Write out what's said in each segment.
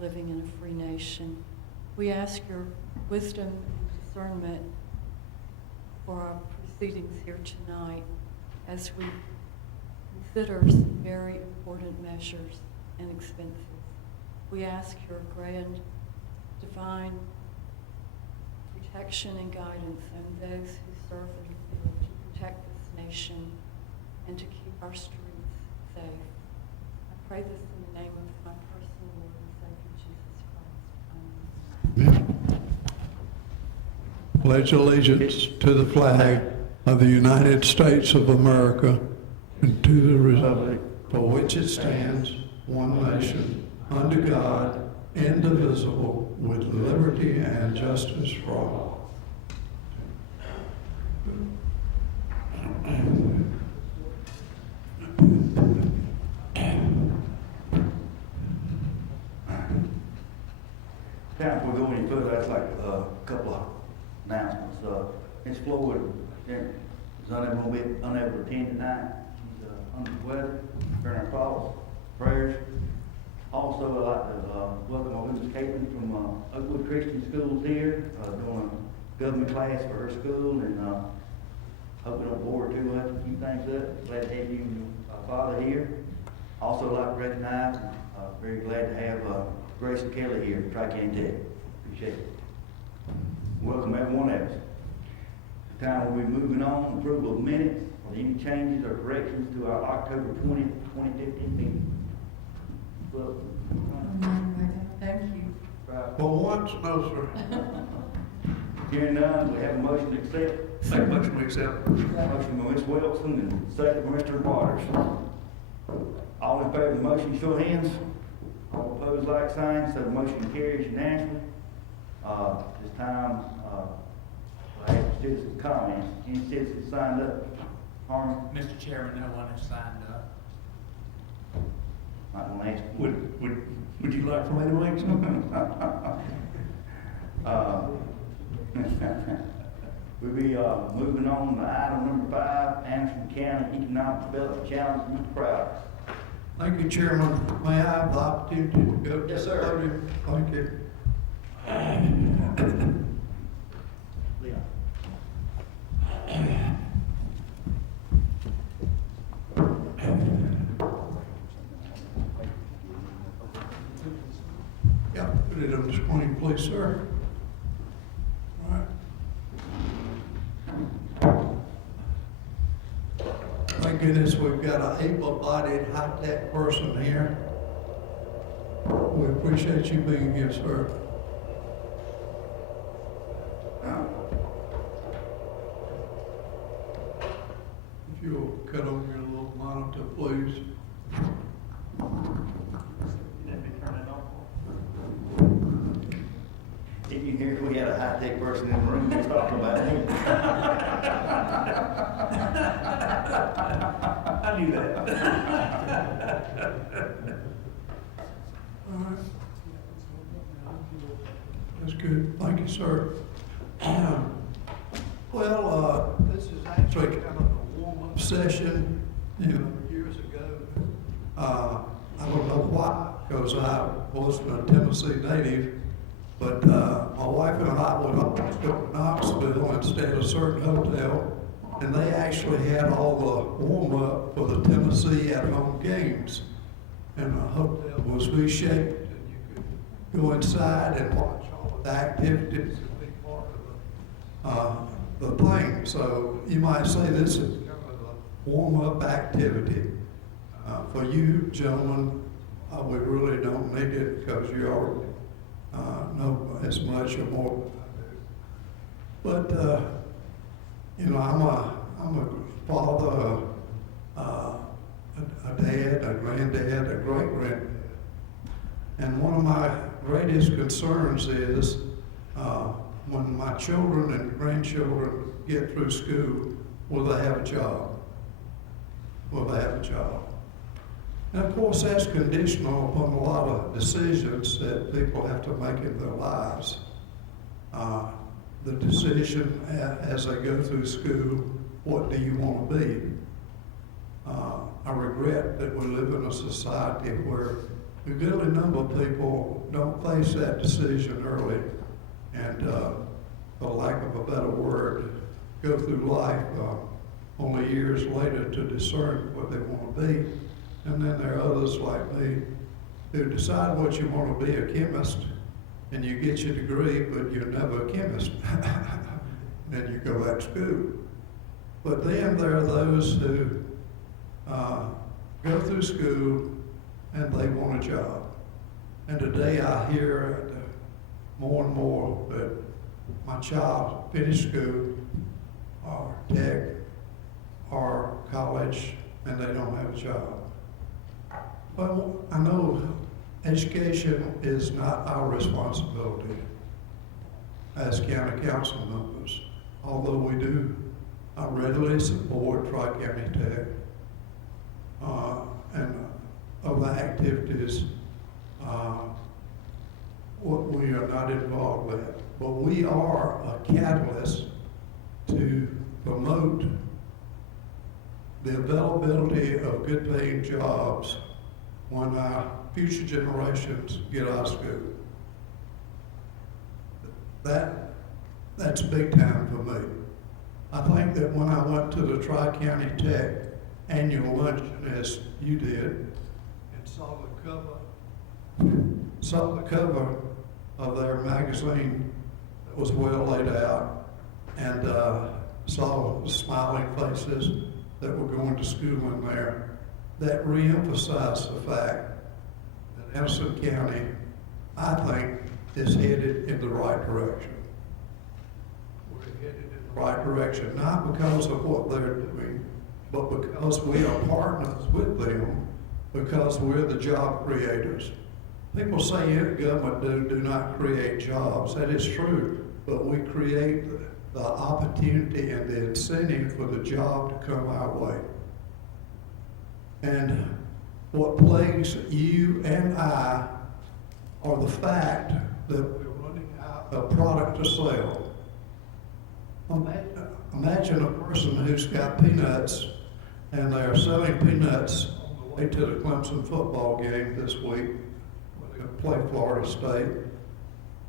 living in a free nation. We ask your wisdom and discernment for our proceedings here tonight as we consider some very important measures and expenses. We ask your grand, divine protection and guidance on those who serve in the field to protect this nation and to keep our streets safe. I pray this in the name of my personal Lord and Savior, Jesus Christ. Amen. Pledge allegiance to the flag of the United States of America and to the republic for which it stands, one nation, under God, indivisible, with liberty and justice for all. Now, before we go any further, that's like a couple of announcements. Ms. Floyd is unable to attend tonight. She's under the weather. During our thoughts, prayers. Also, I'd like to welcome our Mrs. Caitlin from Oakwood Christian Schools here, doing a government class for her school, and hope we don't bore her too much and keep things up. Glad to have you and Father here. Also, I'd like to recognize, very glad to have Grace and Kelly here from Tri-County Tech. Appreciate it. Welcome everyone else. This time we'll be moving on, approval of minutes, or any changes or corrections to our October 20th, 2015 meeting. Well, Thank you. For once, no, sir. hearing none, we have a motion to accept. Make a motion to accept. Motion by Ms. Wilson and second by Mr. Waters. All in favor of the motion, show of hands. All opposed, like sign. So the motion carries unanimously. This time, I have citizen comments. Any citizens signed up? Harmon? Mr. Chairman, no one has signed up. I want to ask. Would you like for me to make some? We'll be moving on to item number 5, Anderson County Economic Development Challenge. Mr. Crowder. Thank you, Chairman. May I have the opportunity to go to Yes, the sir. podium? Thank you. Leon. Yeah, put it on the screen, please, sir. All right. Thank goodness we've got an able-bodied, high-tech person here. We appreciate you being here, sir. If you'll cut on your little monitor, please. Did you hear we had a high-tech person in the room just talking about me? I knew that. All right. That's good. Thank you, sir. Well, this is actually kind of a warm-up session, years ago. I don't know why, because I wasn't a Tennessee native, but my wife and I would always go to Knoxville and stay at a certain hotel, and they actually had all the warm-up for the Tennessee at-home games. And the hotel was V-shaped, and you could go inside and watch all of the activities and be part of the thing. So you might say this is kind of a warm-up activity. For you, gentlemen, we really don't need it because you already know as much or more than I do. But I'm a father, a dad, a granddad, a great-granddad. And one of my greatest concerns is when my children and grandchildren get through school, will they have a job? Will they have a job? And of course, that's conditional upon a lot of decisions that people have to make in their lives. The decision as they go through school, what do you want to be? I regret that we live in a society where a goodly number of people don't don't face that decision early and, for lack of a better word, go through life only years later to discern what they want to be. And then there are others like me who decide what you want to be, a chemist, and you get your degree, but you're never a chemist. Then you go back to school. But then there are those who go through school and they want a job. And today I hear more and more that my child finished school or tech or college and they don't have a job. Well, I know education is not our responsibility as county council members, although we do readily support Tri-County Tech and other activities what we are not involved with. But we are a catalyst to promote the availability of good paying jobs when our future generations get out of school. That's big time for me. I think that when I went to the Tri-County Tech annual luncheon, as you did, and saw the cover of their magazine that was well laid out, and saw the smiling faces that were going to school in there, that reemphasized the fact that Anderson County, I think, is headed in the right direction. We're headed in the right direction, not because of what they're doing, but because we are partners with them, because we're the job creators. People say government do not create jobs. That is true, but we create the opportunity and the incentive for the job to come our way. And what plagues you and I are the fact that we're running out of product to sell. Imagine a person who's got peanuts and they're selling peanuts on the way to the Clemson football game this week. They're going to play Florida State.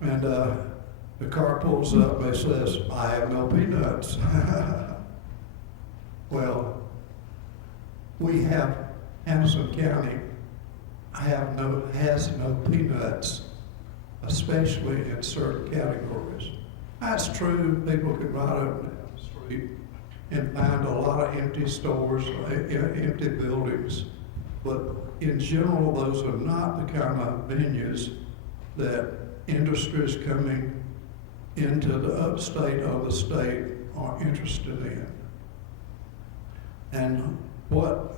And the car pulls up and it says, "I have no peanuts." Well, we have, Anderson County has no peanuts, especially in certain categories. That's true. People can ride up and down the street and find a lot of empty stores, empty buildings. But in general, those are not the kind of venues that industries coming into the upstate or the state are interested in. And what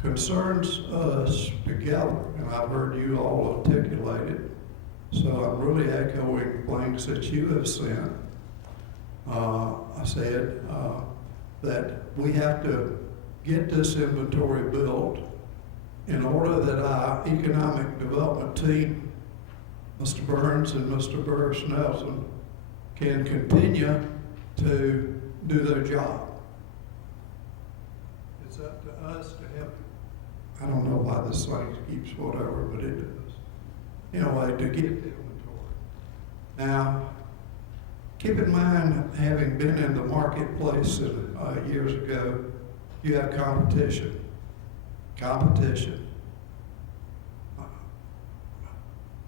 concerns us together, and I've heard you all articulate it, so I'm really echoing things that you have sent. I said that we have to get this inventory built in order that our economic development team, Mr. Burns and Mr. Burris Nelson, can continue to do their job. It's up to us to help. I don't know why this thing keeps whatever, but it does. Anyway, to get the inventory. Now, keep in mind, having been in the marketplace years ago, you have competition. Competition.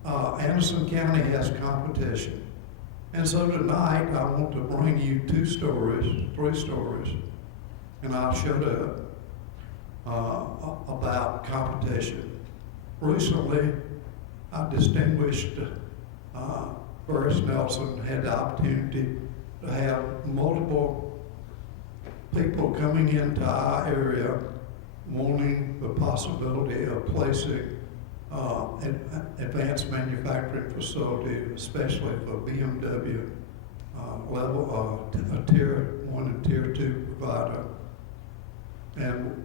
Anderson County has competition. And so tonight, I want to bring you three stories, and I'll shut up about competition. Recently, I distinguished Burris Nelson had the opportunity to have multiple people coming into our area wanting the possibility of placing an advanced manufacturing facility, especially for BMW level, a tier 1 and tier 2 provider. And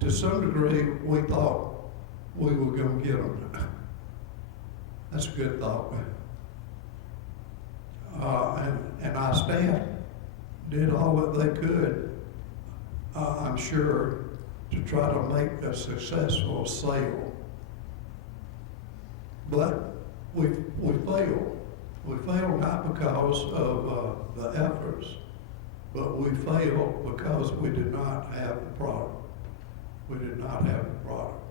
to some degree, we thought we were going to get them. That's a good thought. And our staff did all that they could, I'm sure, to try to make a successful sale. But we failed. We failed not because of the efforts, but we failed because we did not have the product. We did not have the product.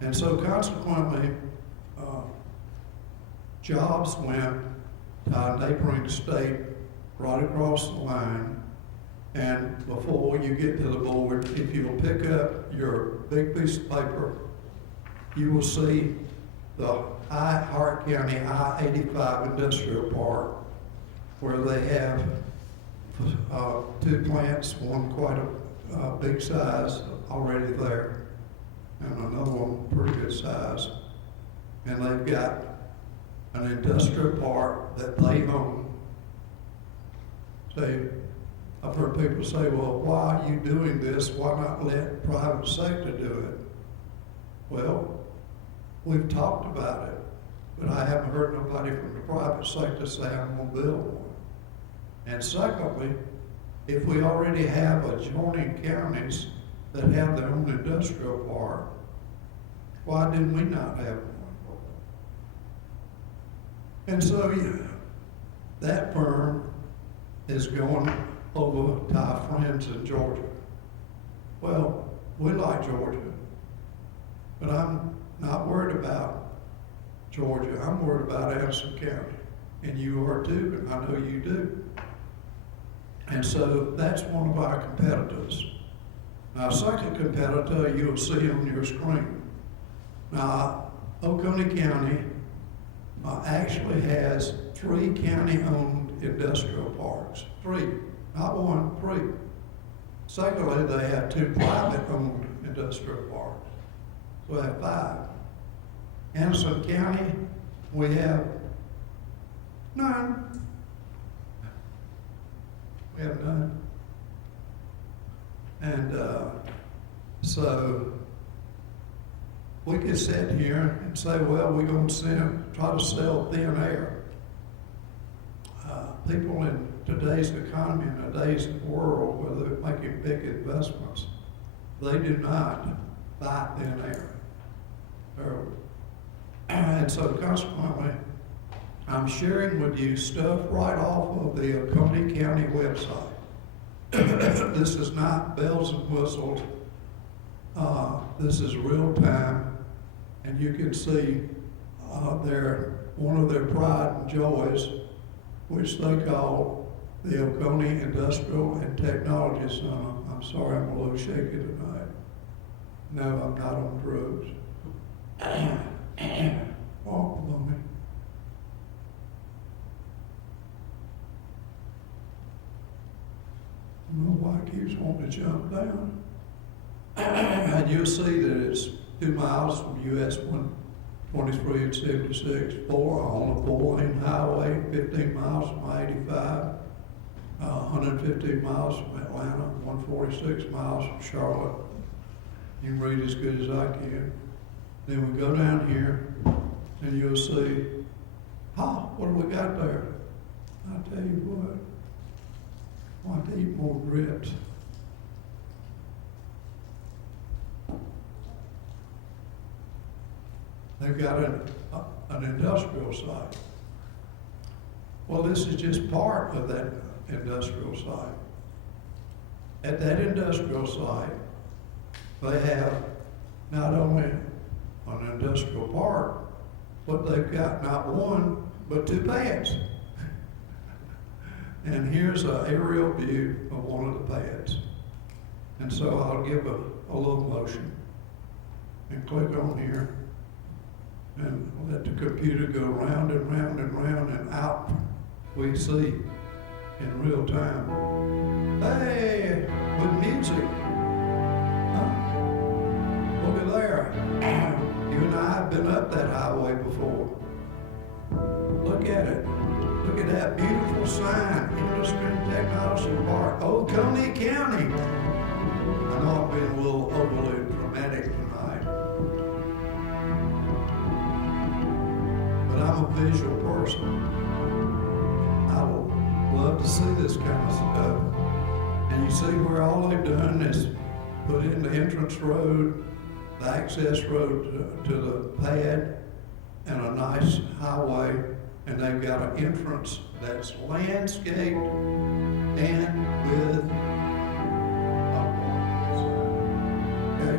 And so consequently, jobs went to a neighboring state right across the line. And before you get to the board, if you'll pick up your big piece of paper, you will see the Hart County I-85 Industrial Park, where they have 2 plants, one quite a big size already there, and another one pretty good size. And they've got an industrial park that they own. See, I've heard people say, well, why are you doing this? Why not let private sector do it? Well, we've talked about it, but I haven't heard nobody from the private sector say I'm going to build one. And secondly, if we already have adjoining counties that have their own industrial park, why didn't we not have one? And so that firm is going over to our friends in Georgia. Well, we like Georgia, but I'm not worried about Georgia. I'm worried about Anderson County, and you are too, and I know you do. And so that's one of our competitors. Now, second competitor you'll see on your screen. Now, Oconee County actually has 3 county-owned industrial parks. 3, not 1, 3. Secondly, they have 2 private-owned industrial parks. So we have 5. Anderson County, we have none. We have none. And so we could sit here and say, well, we're going to try to sell thin air. People in today's economy, in today's world, where they're making big investments, they do not buy thin air. And so consequently, I'm sharing with you stuff right off of the Oconee County website. This is not bells and whistles. This is real time, and you can see one of their pride and joys, which they call the Oconee Industrial and Technology Center. I'm sorry, I'm a little shaky tonight. No, I'm not on drugs. Walk below me. I don't know why it keeps wanting to jump down. And you'll see that it's 2 miles from US 123 and 76, 4 on a 4-lane highway, 15 miles from I-85, 115 miles from Atlanta, 146 miles from Charlotte. You can read as good as I can. Then we go down here, and you'll see, what do we got there? I'll tell you what. I want to eat more grits. They've got an industrial site. Well, this is just part of that industrial site. At that industrial site, they have not only an industrial park, but they've got not 1, but 2 pads. And here's an aerial view of one of the pads. And so I'll give a little motion and click on here and let the computer go round and round and round, and out we see in real time. Hey, with music. Look at there. You and I have been up that highway before. Look at it. Look at that beautiful sign, Industry and Technology Park, Oconee County. I know I'm being a little overly dramatic tonight, but I'm a visual person. I would love to see this kind of stuff. And you see where all they've done is put in the entrance road, the access road to the pad, and a nice highway, and they've got an entrance that's landscaped and with okay?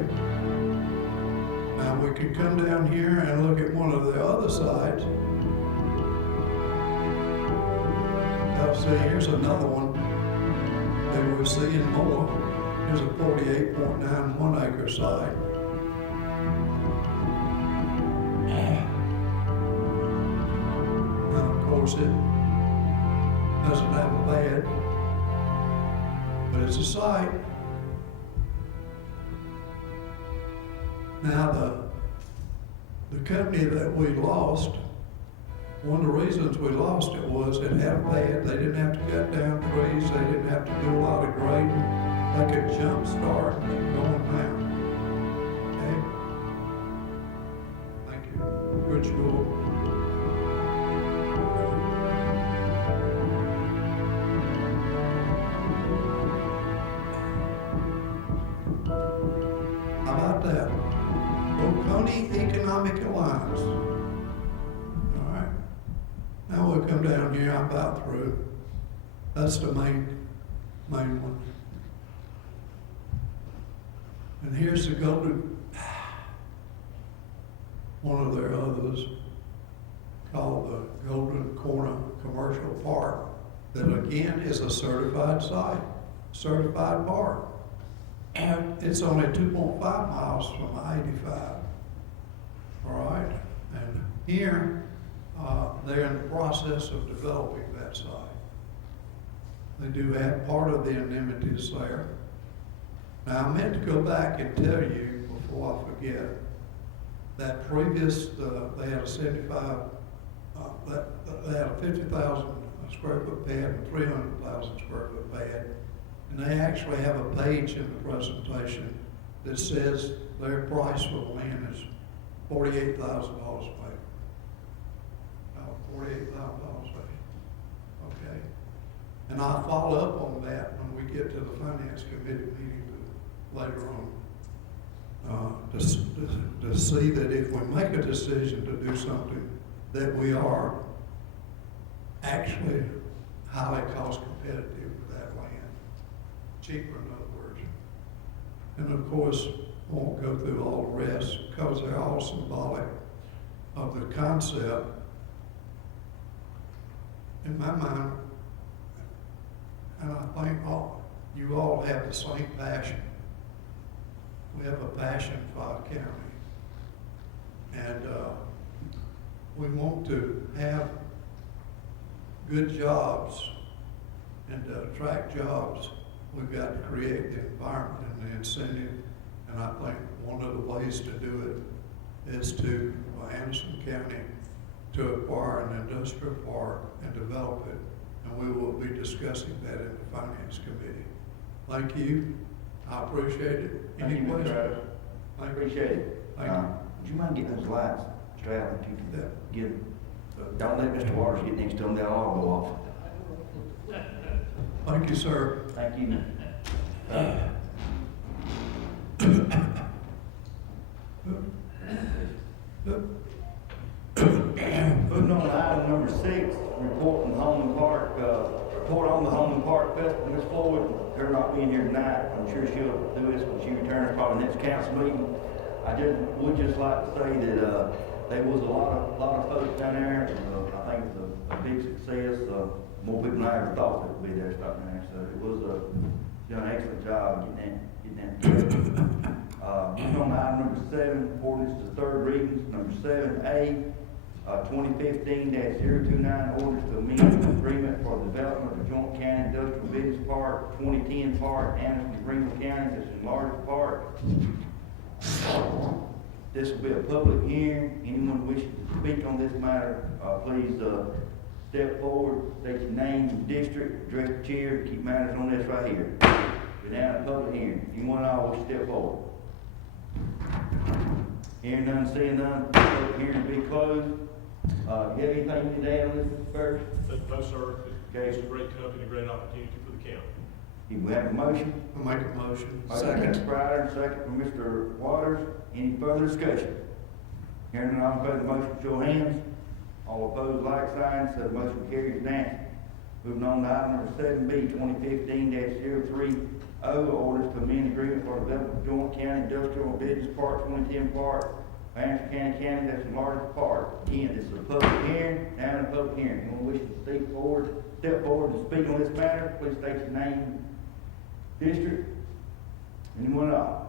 Now, we could come down here and look at one of the other sides. Now, see, here's another one that we're seeing more. Here's a 48.91 acre site. Now, of course, it doesn't have a bed, but it's a site. Now, the company that we lost, one of the reasons we lost it was it had a pad. They didn't have to cut down trees. They didn't have to do a lot of grading. They could jump start and keep going now. Okay? Thank you. Good school. How about that? Oconee Economic Alliance. All right. Now we'll come down here. I'm about through. That's the main one. And here's the golden, one of their others, called the Golden Corner Commercial Park, that again is a certified site, certified park. And it's only 2.5 miles from I-85. All right? And here, they're in the process of developing that site. They do have part of the amenities there. Now, I meant to go back and tell you before I forget that previous, they had a 75, they had a 50,000 square foot pad and 300,000 square foot pad. And they actually have a page in the presentation that says their price for the land is $48,000 a acre. $48,000 a acre. Okay. And I'll follow up on that when we get to the finance committee meeting later on, to see that if we make a decision to do something, that we are actually highly cost competitive with that land. Cheaper, in other words. And of course, I won't go through all the rest because they're all symbolic of the concept. In my mind, and I think you all have the same passion. We have a passion for our county. And we want to have good jobs, and to attract jobs, we've got to create the environment and the incentive. And I think one of the ways to do it is to, for Anderson County, to acquire an industrial park and develop it. And we will be discussing that in the Finance Committee. Thank you. I appreciate it. Thank you, Mr. Travis. I Appreciate it. Thank you. Would you mind getting those lights straight out if you Yeah. can get them? Don't let Mr. Waters get next to them, they'll all go off. Thank you, sir. Thank you. Moving on to item number 6, report on the Holman Park, report on the Holman Park Festival. Ms. Floyd, her not being here tonight, I'm sure she'll do this when she returns, probably next council meeting. I would just like to say that there was a lot of folks down there. I think it was a big success. More people than I ever thought that would be there, stopping there. So it was done an excellent job getting that together. Moving on to item number 7, ordinance to third readings. Number 7A, 2015-029, ordinance to amend the agreement for the development of the Joint County Industrial Business Park, 2010 Park, Anderson, Greenville County. This is enlarged park. This will be a public hearing. Anyone wishing to speak on this matter, please step forward, state your name, your district, address the chair, keep matters on this right here. We're now in a public hearing. Anyone at all wish to step forward? Hearing none, seeing none, public hearing to be closed. Do you have anything you need to add on this first? No, sir. Okay. It's a great company, a great opportunity for the county. Do we have a motion? I'll make a motion. Second. Mr. Ryder, second from Mr. Waters. Any further discussion? Hearing none, all in favor of the motion, show of hands. All opposed, like sign, so the motion carries unanimously. Moving on to item number 7B, 2015-030, orders to amend agreement for development of joint county industrial and business park, 2010 park, Anderson County, that's the largest park. Again, this is a public hearing, now in a public hearing. Anyone wishing to step forward and speak on this matter, please state your name, district. Anyone else?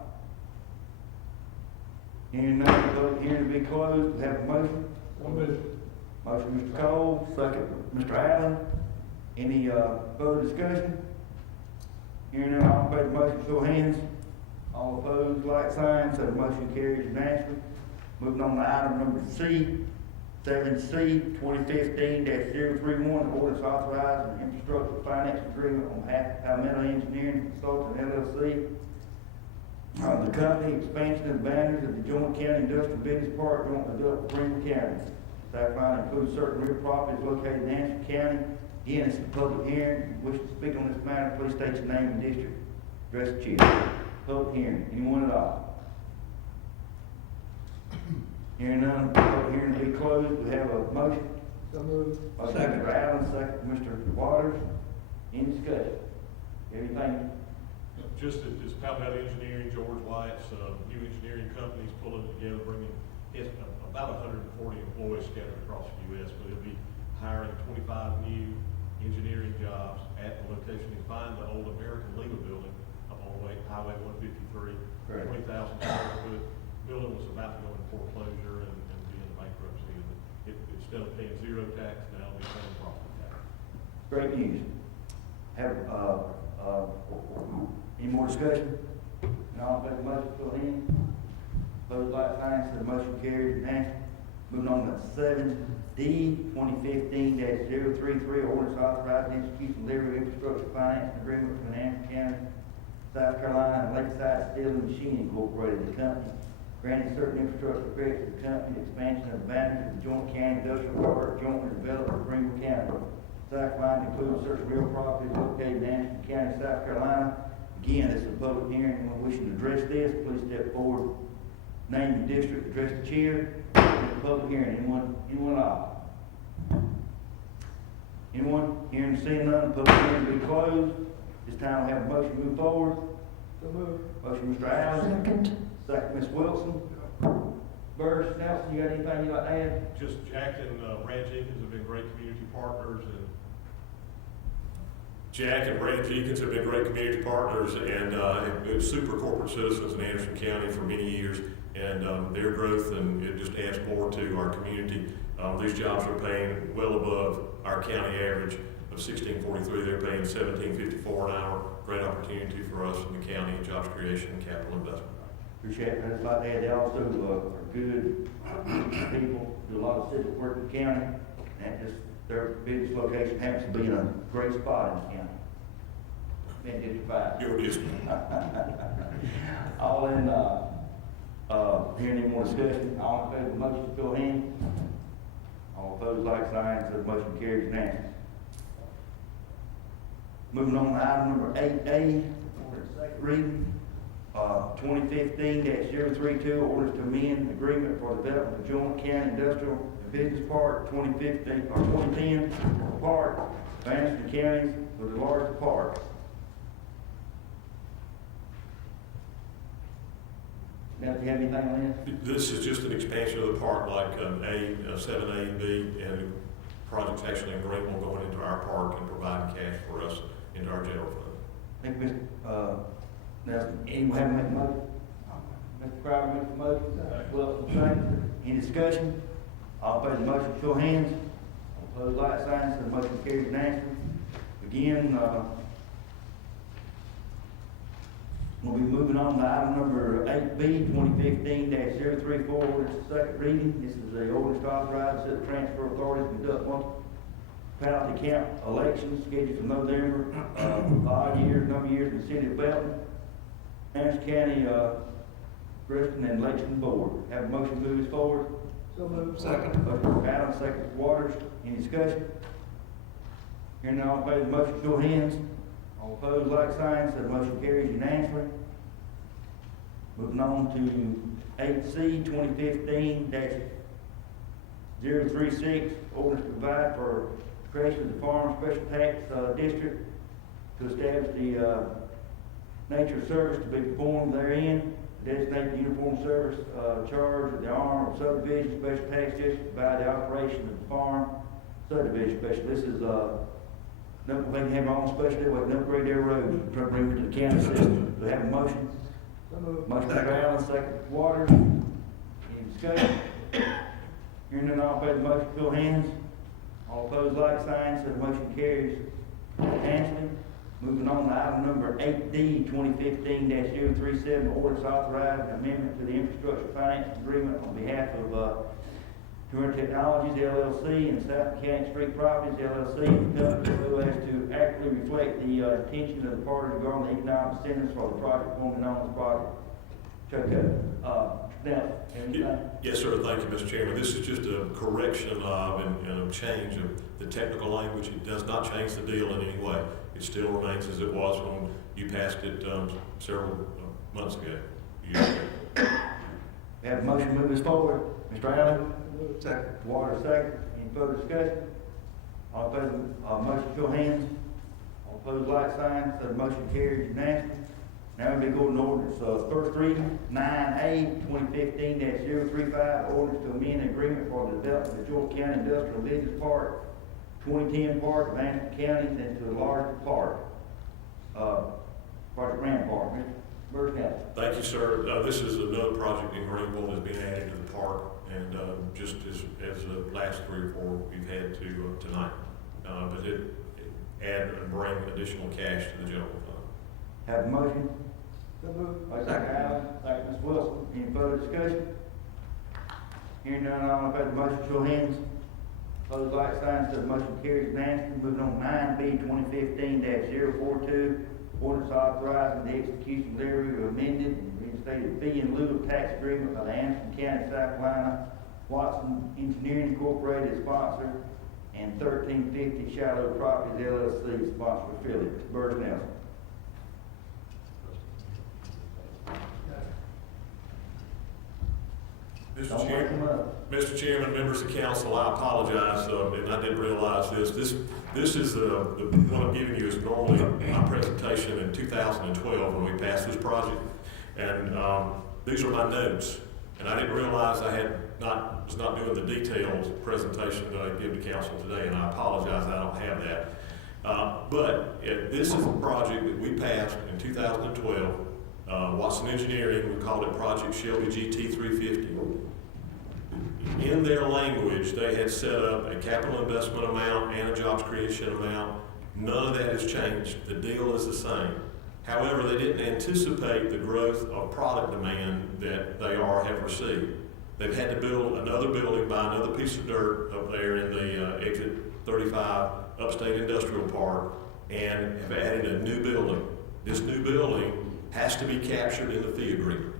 Hearing none, the public hearing to be closed. We have a motion. Motion, Mr. Cole, second, Mr. Allen. Any, further discussion? Hearing none, all in favor of the motion, show of hands. All opposed, like sign, so the motion carries unanimously. Moving on to item number C, 7C, 2015-031, orders authorizing infrastructure finance agreement on behalf of Palmetto Engineering Consultant LLC. The company expansion of boundaries of the joint county industrial business park joint developed Greenville County. Staff line includes certain real properties located in Anderson County. Again, it's a public hearing. If you wish to speak on this matter, please state your name and district. Address the chair. Public hearing. Anyone at all? Hearing none, public hearing to be closed. We have a motion. So moved. Motion, Mr. Allen, second, Mr. Waters. Any discussion? Anything? Just that this Palmetto Engineering, George White's, new engineering companies pulling together, bringing, it's about 140 employees scattered across the U.S., but it'll be hiring 25 new engineering jobs at the location. You find the old American Legal Building up on Highway 153, Correct. 20,000 square foot. Building was about to go into foreclosure and be in bankruptcy. And instead of paying zero tax, now it'll be paying property tax. Great news. Have, any more discussion? No, but the motion for him. Those like signs, so the motion carries unanimously. Moving on to 7D, 2015-033, orders authorizing execution delivery of infrastructure finance agreement between Anderson County, South Carolina, and Lakeside Steel and Machine Incorporated, the company, granting certain infrastructure credits to the company, the expansion of the boundaries of the joint county industrial park jointly developed with Greenville County. South Carolina includes certain real properties located in Anderson County, South Carolina. Again, this is a public hearing. Anyone wishing to address this, please step forward. Name your district, address the chair. It's a public hearing. Anyone at all? Anyone? Hearing and seeing none, the public hearing will be closed. This time we have a motion to move forward. So moved. Motion, Mr. Allen. Second. Second, Ms. Wilson. Burris, Nelson, you got anything you'd like to add? Just Jack and Brad Jenkins have been great community partners, and Jack and Brad Jenkins have been great community partners and been super corporate citizens in Anderson County for many years, and their growth, and it just adds more to our community. These jobs are paying well above our county average of $16.43. They're paying $17.54 an hour. Great opportunity for us in the county in jobs creation and capital investment. Appreciate it. I'd just like to add, they also are good people, do a lot of civic work in the county, and just their business location happens to be in a great spot in the county. In District 5. Your district. All in, hearing any more discussion, all in favor of the motion, show of hands. All opposed, like sign, so the motion carries unanimously. Moving on to item number 8A, second reading. 2015-032, orders to amend agreement for development of joint county industrial and business park, 2010 park, Anderson County with the largest park. Now, do you have anything on this? This is just an expansion of the park, like 7A and B, and projects actually in Greenville going into our park and providing cash for us into our general fund. I think now, anyone have made a motion? Mr. Crowder makes a motion. Wilson second. Any discussion? All in favor of the motion, show of hands. All opposed, like sign, so the motion carries unanimously. Again, we'll be moving on to item number 8B, 2015-034, orders to second reading. This is the orders to authorize the transfer authority to conduct municipality count elections scheduled for November, odd years, number of years in the city of Belton, Anderson County, Preston, and Election Board. Have a motion to move this forward? So moved. Second. Motion for Allen, second for Waters. Any discussion? Hearing none, all in favor of the motion, show of hands. All opposed, like sign, so the motion carries unanimously. Moving on to 8C 2015-036, ordinance to provide for creation of the farm special tax district to establish the nature of service to be performed therein, designate the uniform service charge of the arm of subdivision special tax district by the operation of the farm subdivision special. This is they can have their own specialty, we can upgrade their roads, try to bring it to the county system. Do we have a motion? Motion by Allen, second Waters. Any discussion? Hearing none, all in favor of the motion, show of hands. All opposed, like sign, so the motion carries unanimously. Moving on to item number 8D, 2015-037, ordinance authorizing amendment to the infrastructure finance agreement on behalf of Current Technologies LLC and South Mechanic Street Properties LLC, so as to accurately reflect the intention of the party regarding the economic incentives for the project formerly known as Project Choco. Now, anything? Yes, sir. Thank you, Mr. Chairman. This is just a correction of and a change of the technical language. It does not change the deal in any way. It still remains as it was when you passed it several months ago. We have a motion to move this forward. Mr. Allen? Second. Water second. Any further discussion? All in favor of motion, show of hands. All opposed, like sign. So the motion carries unanimously. Now we go to ordinance, first reading, 9A, 2015-035, ordinance to amend the agreement for the development of the Georgia County Industrial Business Park, 2010 Park of Anderson County, into a larger park, Project Grand Park. Mr. Burkett. Thank you, sir. This is another project in Greenville that's being added to the park, and just as the last 3 or 4 we've had to tonight. But it add and bring additional cash to the general fund. Have a motion? By Second Allen, second Ms. Wilson. Any further discussion? Hearing none, all in favor of the motion, show of hands. Opposed, like sign, so the motion carries unanimously. Moving on to 9B, 2015-042, ordinance authorizing the execution delivery of amended and reinstated fee in lieu of tax agreement by the Anderson County, South Carolina, Watson Engineering Incorporated sponsor, and 1350 Shallow Properties LLC sponsor affiliate. Mr. Burris Nelson. Mr. Chairman, members of council, I apologize, and I didn't realize this. This is the one I'm giving you is normally my presentation in 2012 when we passed this project, and these are my notes. And I didn't realize was not doing the detailed presentation that I give to council today, and I apologize I don't have that. This is a project that we passed in 2012. Watson Engineering, we called it Project Shelby GT 350. In their language, they had set up a capital investment amount and a jobs creation amount. None of that has changed. The deal is the same. However, they didn't anticipate the growth of product demand that they have received. They've had to build another building, buy another piece of dirt up there in the exit 35 Upstate Industrial Park, and have added a new building. This new building has to be captured in the fee agreement.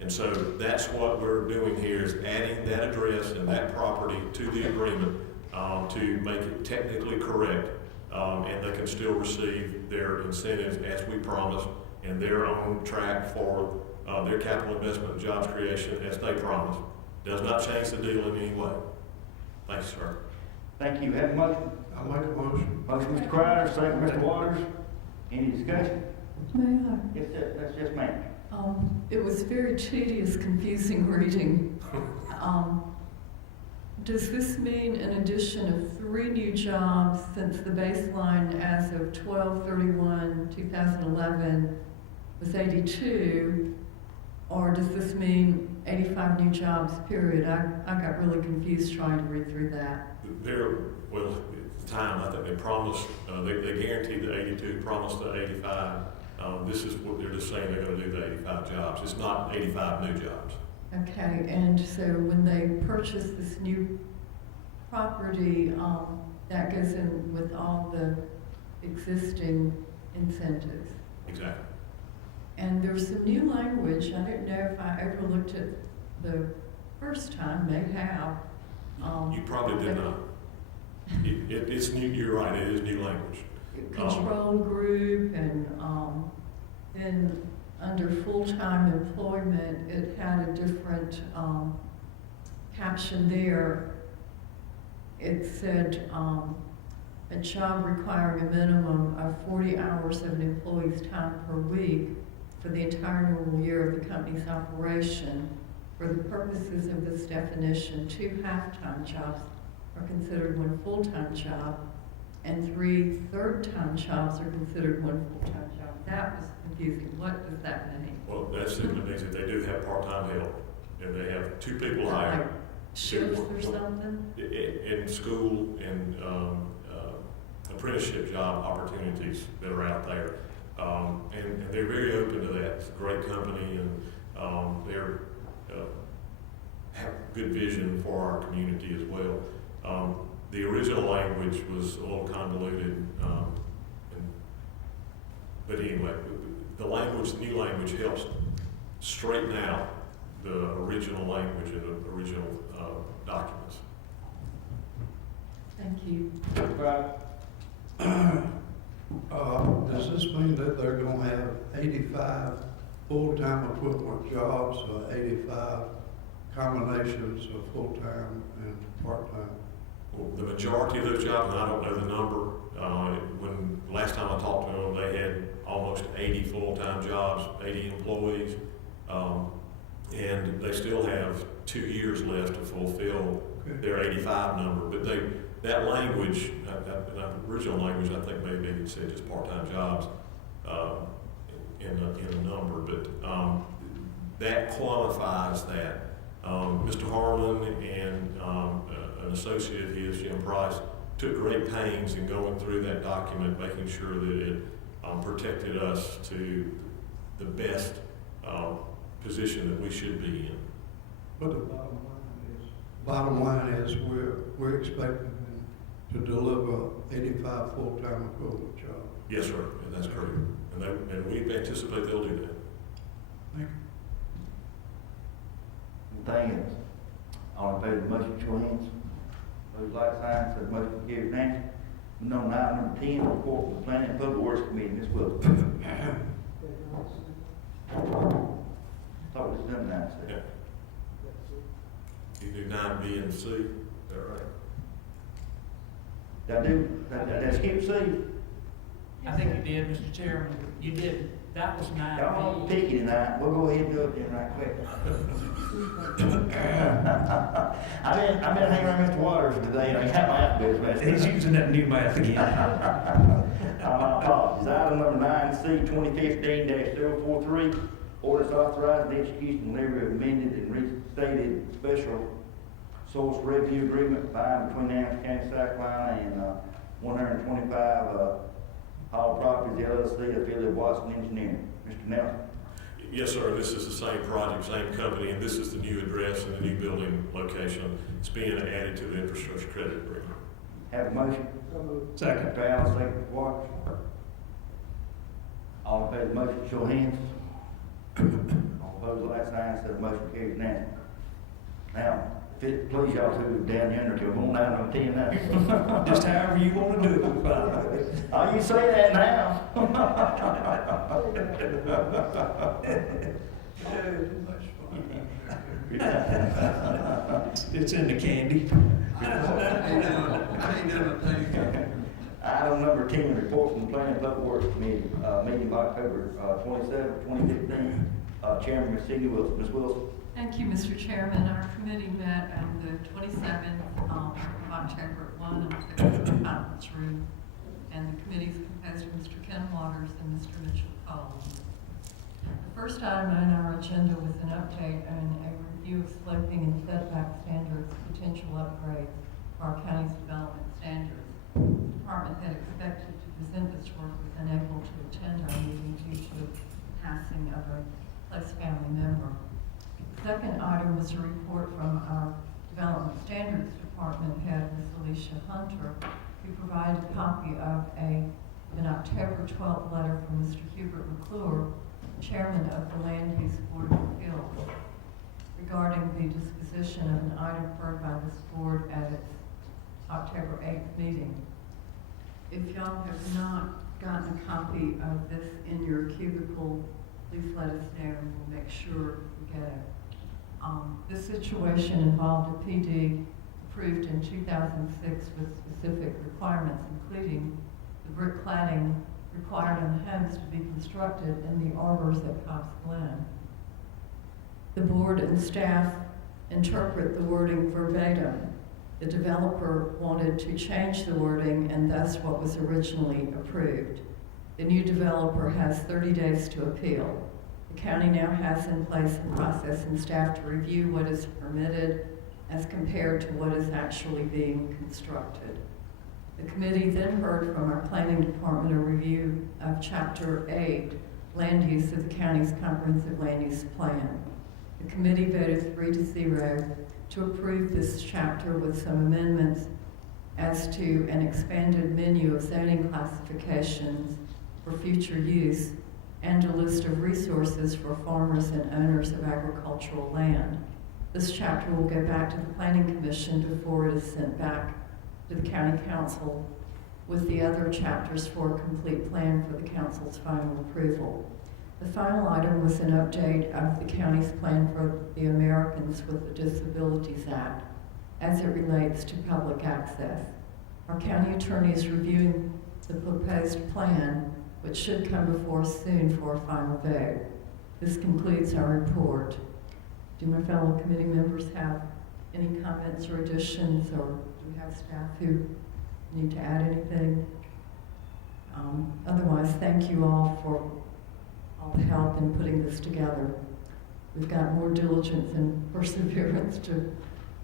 And so that's what we're doing here, is adding that address and that property to the agreement to make it technically correct, and they can still receive their incentives as we promised, and they're on track for their capital investment and jobs creation as they promised. Does not change the deal in any way. Thanks, sir. Thank you. Have a motion? I'll make a motion. Motion, Mr. Crowder, second, Mr. Waters. Any discussion? May I? Yes, sir. That's just ma'am. It was very tedious, confusing reading. Does this mean an addition of 3 new jobs since the baseline as of 12/31/2011 was 82? Or does this mean 85 new jobs, period? I got really confused trying to read through that. Well, at the time, I think they promised, they guaranteed the 82, promised the 85. This is what they're just saying they're going to do the 85 jobs. It's not 85 new jobs. Okay, and so when they purchase this new property, that goes in with all the existing incentives. Exactly. And there's some new language. I don't know if I overlooked it the first time, may have. You probably did not. It's new, you're right, it is new language. Control group and then under full-time employment, it had a different caption there. It said, a job requiring a minimum of 40 hours of an employee's time per week for the entire normal year of the company's operation. For the purposes of this definition, 2 half-time jobs are considered 1 full-time job, and 3 third-time jobs are considered 1 full-time job. That was confusing. What does that mean? Well, that simply means that they do have part-time help, and they have 2 people hired. Like shifts or something? In school and apprenticeship job opportunities that are out there. And they're very open to that. It's a great company, and they're have good vision for our community as well. The original language was a little convoluted, but anyway, the new language helps straighten out the original language and the original documents. Thank you. Does this mean that they're gonna have 85 full-time equivalent jobs, or 85 combinations of full-time and part-time? Well, the majority of those jobs, and I don't know the number, when last time I talked to them, they had almost 80 full-time jobs, 80 employees, and they still have 2 years left to fulfill their 85 number. But that language, the original language, I think maybe it said just part-time jobs in the number, but that qualifies that. Mr. Harlan and an associate of his, Jim Price, took great pains in going through that document, making sure that it protected us to the best position that we should be in. But the bottom line is we're expecting them to deliver 85 full-time equivalent jobs. Yes, sir, and that's correct. And we anticipate they'll do that. Thank you. Anything else? All in favor of the motion, show of hands. Those like signs, said motion carries unanimously. Item number 10, report from the Planning and Public Works Committee, Ms. Wilson. Thought it was done now, Yeah. You do 9B and C, is that right? Did I skip C? I think you did, Mr. Chairman. You did. That was 9B. Y'all picky tonight. We'll go ahead and do it then right quick. I've been hanging around Mr. Waters today and I got my alphabet messed up. He's using that new math again. My apologies. Item number 9C, 2015-043, orders authorizing the execution and delivery of amended and restated special source revenue agreement by between Anderson County, South Carolina and 125 Hall Properties LLC, affiliate of Watson Engineering. Mr. Nelson. Yes, sir, this is the same project, same company, and this is the new address and the new building location. It's being added to the infrastructure credit agreement. Have a motion? Second. Mr. Allen, second, Waters. All in favor of the motion, show of hands. All opposed, like sign, said the motion carries unanimously. Now, if it please y'all two down yonder, to go on down number 10 now. Just however you want to do it. Oh, you say that now. It's in the candy. Item number 10, report from the Planning and Public Works Committee, meeting of October 27, 2015. Chairman, Ms. Sidney Wilson. Ms. Wilson. Thank you, Mr. Chairman. Our committee met on the 27th of October at 1 in the conference room, and the committee is composed of Mr. Ken Waters and Mr. Mitchell Cole. The first item on our agenda was an update on a review of sloping and setback standards, potential upgrades for our county's development standards. The department had expected to present this work, was unable to attend our meeting due to the passing of a close family member. The second item was a report from our Development Standards Department head, Ms. Alicia Hunter, who provided a copy of an October 12th letter from Mr. Hubert McClure, Chairman of the Land Use Board of Appeals, regarding the disposition of an item heard by this board at its October 8th meeting. If y'all have not gotten a copy of this in your cubicle, please let us know and we'll make sure we get it. This situation involved a PD approved in 2006 with specific requirements, including the brick cladding required on homes to be constructed in the arbors at Cobb's Glen. The board and staff interpret the wording verbatim. The developer wanted to change the wording, and thus what was originally approved. The new developer has 30 days to appeal. The county now has in place a process and staff to review what is permitted as compared to what is actually being constructed. The committee then heard from our planning department a review of Chapter 8, Land Use of the county's comprehensive land use plan. The committee voted 3-0 to approve this chapter with some amendments as to an expanded menu of zoning classifications for future use and a list of resources for farmers and owners of agricultural land. This chapter will go back to the Planning Commission before it is sent back to the County Council with the other chapters for a complete plan for the Council's final approval. The final item was an update of the county's plan for the Americans with Disabilities Act as it relates to public access. Our county attorney is reviewing the proposed plan, which should come before us soon for a final vote. This concludes our report. Do my fellow committee members have any comments or additions, or do we have staff who need to add anything? Otherwise, thank you all for all the help in putting this together. We've got more diligence and perseverance to.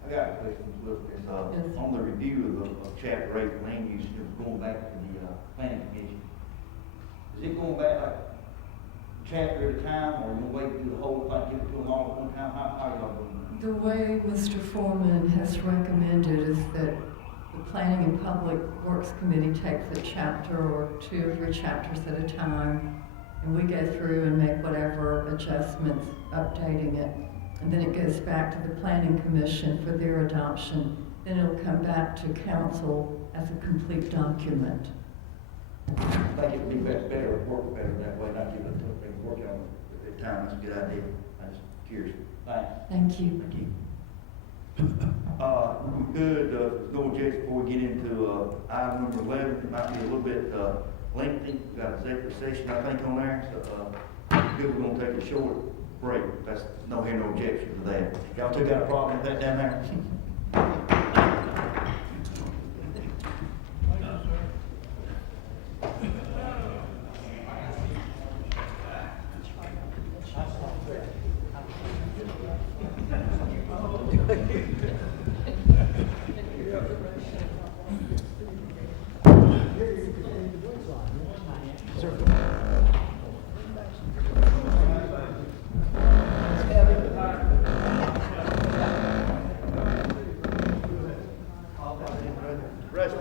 I got a question, look, it's, Yes. on the review of Chapter 8 land use, it's going back to the, planning commission. Is it going back like chapter at a time, or you wait through the whole thing, give it to them all at one time? How y'all doing? The way Mr. Foreman has recommended is that the Planning and Public Works Committee takes a chapter or 2 or 3 chapters at a time, and we go through and make whatever adjustments, updating it, and then it goes back to the Planning Commission for their adoption. Then it'll come back to council as a complete document. I think it'd be better, work better that way, not give it to them, work on it at a time. That's a good idea. I'm just curious. Thanks. Thank you. Thank you. We could, no objection before we get into, item number 11. It might be a little bit, lengthy. We've got a executive session, I think, on there. So, good, we're gonna take a short break. That's no objection to that. Y'all two got a problem with that down there? Rest.